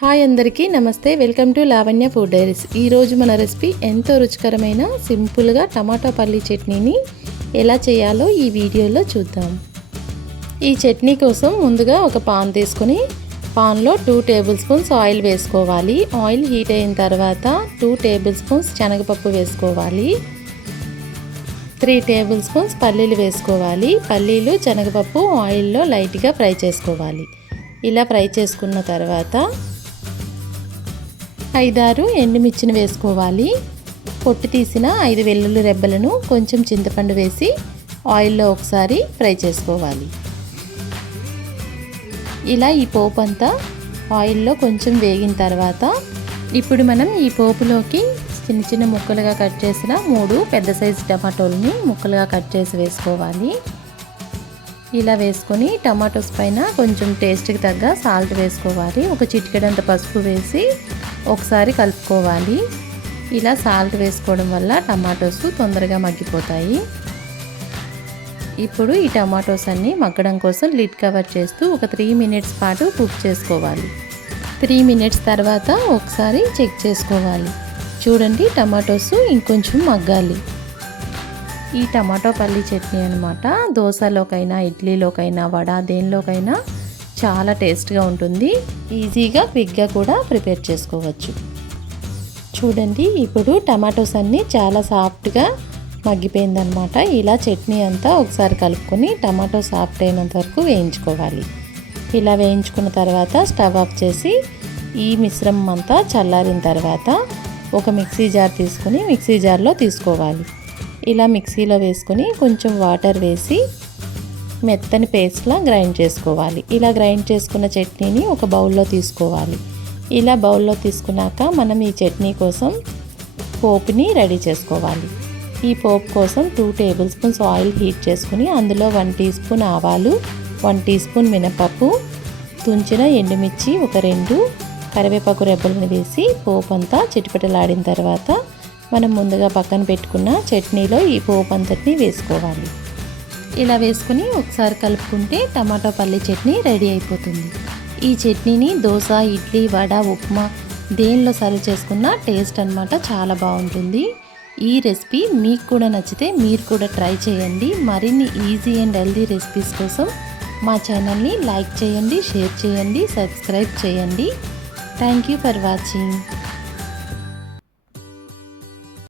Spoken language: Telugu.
హాయ్ అందరికీ నమస్తే. Welcome to Lavanya food diaries. ఈరోజు మన రెసిపీ ఎంతో రుచికరమైన సింపుల్గా టమాటో పల్లి చట్నీని ఎలా చేయాలో ఈ వీడియోలో చూద్దాం. ఈ చట్నీ కోసం ముందుగా ఒక పాన్ తీసుకొని పాన్లో టూ టేబుల్ స్పూన్స్ ఆయిల్ వేసుకోవాలి. ఆయిల్ హీట్ అయిన తర్వాత టూ టేబుల్ స్పూన్స్ శనగపప్పు వేసుకోవాలి. త్రీ టేబుల్ స్పూన్స్ పల్లీలు వేసుకోవాలి. పల్లీలు శనగపప్పు ఆయిల్లో లైట్గా ఫ్రై చేసుకోవాలి. ఇలా ఫ్రై చేసుకున్న తర్వాత ఐదారు ఎండుమిర్చిని వేసుకోవాలి. పొట్టు తీసిన ఐదు వెల్లుల్లి రెబ్బలను కొంచెం చింతపండు వేసి ఆయిల్లో ఒకసారి ఫ్రై చేసుకోవాలి. ఇలా ఈ పోపు అంతా ఆయిల్లో కొంచెం వేగిన తర్వాత ఇప్పుడు మనం ఈ పోపులోకి చిన్న చిన్న ముక్కలుగా కట్ చేసిన మూడు పెద్ద సైజు టమాటోలని ముక్కలుగా కట్ చేసి వేసుకోవాలి. ఇలా వేసుకొని టమాటోస్ పైన కొంచెం టేస్ట్కి తగ్గ సాల్ట్ వేసుకోవాలి. ఒక చిటికెడంత పసుపు వేసి ఒకసారి కలుపుకోవాలి. ఇలా సాల్ట్ వేసుకోవడం వల్ల టమాటోస్ తొందరగా మగ్గిపోతాయి. ఇప్పుడు ఈ టమాటోస్ అన్నీ మగ్గడం కోసం లిడ్ కవర్ చేస్తూ ఒక త్రీ మినిట్స్ పాటు కుక్ చేసుకోవాలి. త్రీ మినిట్స్ తర్వాత ఒకసారి చెక్ చేసుకోవాలి. చూడండి టమాటోస్ ఇంకొంచెం మగ్గాలి. ఈ టమాటో పల్లి చట్నీ అనమాట దోశలోకైనా ఇడ్లీలోకైనా వడ దేనిలోకైనా చాలా టేస్ట్గా ఉంటుంది. ఈజీగా క్విక్గా కూడా ప్రిపేర్ చేసుకోవచ్చు. చూడండి ఇప్పుడు టమాటోస్ అన్నీ చాలా సాఫ్ట్గా మగ్గిపోయిందనమాట ఇలా చట్నీ అంతా ఒకసారి కలుపుకొని టమాటో సాఫ్ట్ అయినంత వరకు వేయించుకోవాలి. ఇలా వేయించుకున్న తర్వాత స్టవ్ ఆఫ్ చేసి ఈ మిశ్రమం అంతా చల్లారిన తర్వాత ఒక మిక్సీ జార్ తీసుకొని మిక్సీ జార్లో తీసుకోవాలి. ఇలా మిక్సీలో వేసుకొని కొంచెం వాటర్ వేసి మెత్తని పేస్ట్లా గ్రైండ్ చేసుకోవాలి. ఇలా గ్రైండ్ చేసుకున్న చట్నీని ఒక బౌల్లో తీసుకోవాలి. ఇలా బౌల్లో తీసుకున్నాక మనం ఈ చట్నీ కోసం పోపుని రెడీ చేసుకోవాలి. ఈ పోపు కోసం two table spoons oil heat చేసుకుని అందులో వన్ టీ స్పూన్ ఆవాలు వన్ టీ స్పూన్ మినపప్పు తుంచిన ఎండుమిర్చి ఒక రెండు కరివేపాకు రెబ్బలను వేసి పోపు అంతా చిటిపటలాడిన తర్వాత మనం ముందుగా పక్కన పెట్టుకున్న చట్నీలో ఈ పోపు అంతటిని వేసుకోవాలి. ఇలా వేసుకుని ఒకసారి కలుపుకుంటే టమాటో పల్లి చట్నీ రెడీ అయిపోతుంది. ఈ చట్నీని దోశ ఇడ్లీ వడ ఉప్మా దేనిలో సర్వ్ చేసుకున్న టేస్ట్ అనమాట చాలా బాగుంటుంది. ఈ రెసిపీ మీకు కూడా నచ్చితే మీరు కూడా ట్రై చేయండి. మరిన్ని ఈజీ అండ్ హెల్దీ రెసిపీస్ కోసం మా ఛానల్ని లైక్ చేయండి షేర్ చేయండి సబ్స్క్రైబ్ చేయండి. Thank you for watching.